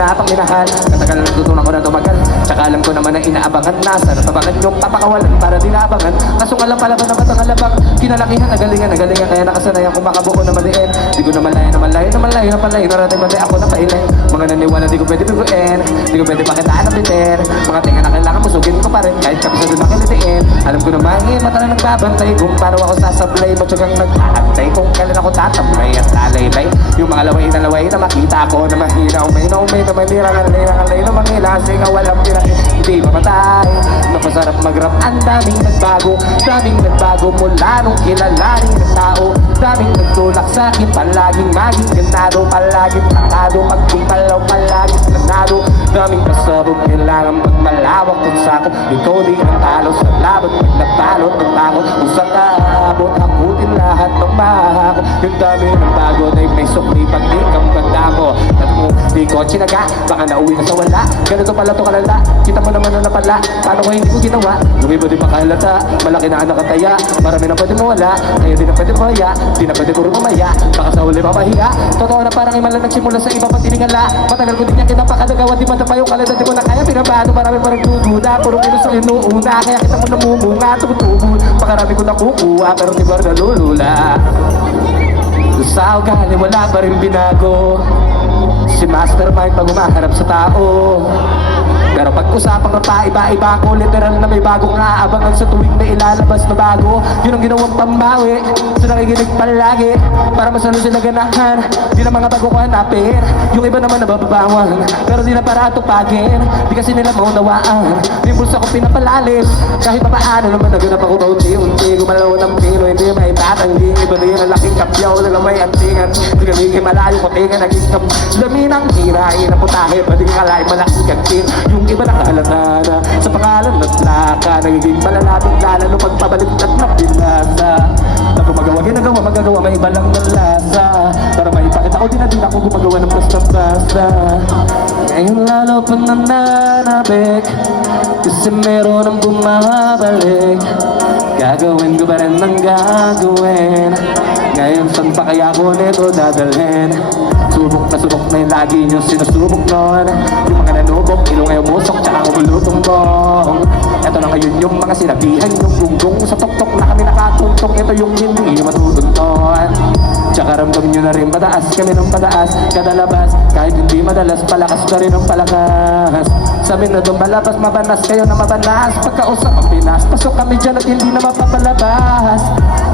hinahapang minahal. Katagal na natutunan ko na tumagal, tsaka alam ko naman na inaabangan na. Sana tabangan yung papakawalan para di naabangan. Kaso nga lang palaban na batang alabang, kinalakihan, nagalingan, kaya nakasanayan kung makabuko na maliin. Di ko na malayo, narating pati ako na pailay. Mga naniwala di ko pwede biguin, di ko pwede pakitaan ng bitin. Mga tinga na kailangan musugin ko pa rin, kahit kapisa din makilitiin. Alam ko na mahingin, mata na nagbabantay kung paano ako sasablay. Matyagang nag-aantay kung kailan ako tatambay at lalaylay. Yung mga laway na makita ko na mahina. Umay na manirang alay na mangila. Singa walang pirahin, hindi mamatay. Napasarap mag-rap, ang daming nagbago mula nung kilalanin ng tao. Daming nagtulak sa'kin, palaging maging ganado, palaging pakado, magkumpalaw, palaging planado. Daming kasabog, kailangan magmalawak kung sako. Ikaw di ang talo sa laban, pag nagbalot ng takot. Kung sa kaabot, abutin lahat ng mahako. Yung dami ng bago na may sukli, pag di kang ganda mo. At kung di ko sinaga, baka nauwi na sa wala. Ganito pala to kalala, kita mo naman na napala. Paano ko hindi ko ginawa? Yung iba di makalata, malaki na anak kataya. Marami na pwede mawala, kaya di na pwede mawaya. Di na pwede puro mamaya, baka sa huli mapahiya. Totoo na parang iman lang nagsimula sa iba pang tiningala. Matagal ko din niya kinapakadagawa, di mata pa yung kalidad. Di ko na kaya pinabado, marami pa rin dududa. Purong ino sa inuuna, kaya kita mo namumunga, tumutubo. Pakarami ko nakukuha, pero di ba nalulula. Sa ugali wala pa rin binago. Si Mastermind pag umaharap sa tao. Pero pag usapang rapa, iba-iba ko. Literal na may bagong aabangan sa tuwing may ilalabas na bago. Yun ang ginawang pambawi sa nakikinig palagi, para masalo sila ganahan. Di na mga bago ko hanapin, yung iba naman nababawan, pero di na para tupagin. Di kasi nila maunawaan, yung bulsa ko pinapalalim. Kahit pa paano naman naganap ako paunti-unti. Gumalaw ng pino, hindi may tatanggi. Iba rin ang laking kapyaw na may antingan. Di kamigay malayo, kapingan, naging dami ng hirain. Ang putahe, pwede kalay, malaking kantin. Yung iba nakahalata na sa pangalan ng plaka, nagiging malalapit lalo pagpabalik at napilasa. Tapos ginagawa, magagawa, may iba lang ng lasa. Para maipakita ko, din ako gumagawa ng basta-basta. Ngayon lalo pa nananabik, kasi meron ang bumabalik. Gagawin ko pa rin ng gagawin. Ngayon saan pa kaya ko nito dadalhin? Subok na yung lagi nyo sinusubok nun. Yung mga nanubok, ilong ay umusok, tsaka umulutong bong. Eto na ngayon yung mga sinabihan, yung gunggong sa tuktok na kami nakatuntong. Ito yung hindi matutunton. Tsaka ramdam nyo na rin pataas kami ng pataas. Kada labas, kahit hindi madalas, palakas ka rin ng palakas. Sabi na doon malabas, mabanas kayo na mabanas. Pagkausap ang Pinas, pasok kami dyan at hindi na mapapalabas.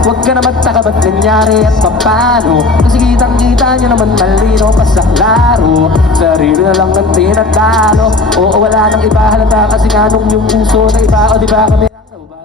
Huwag ka na magtaka ba't nangyari at papano, kasi kitang-kita nyo naman malino pa sa klaro. Sarili na lang ng tinatalo, oo wala nang iba halata. Kasi nga nung yung puso na iba, o diba kami ang ba?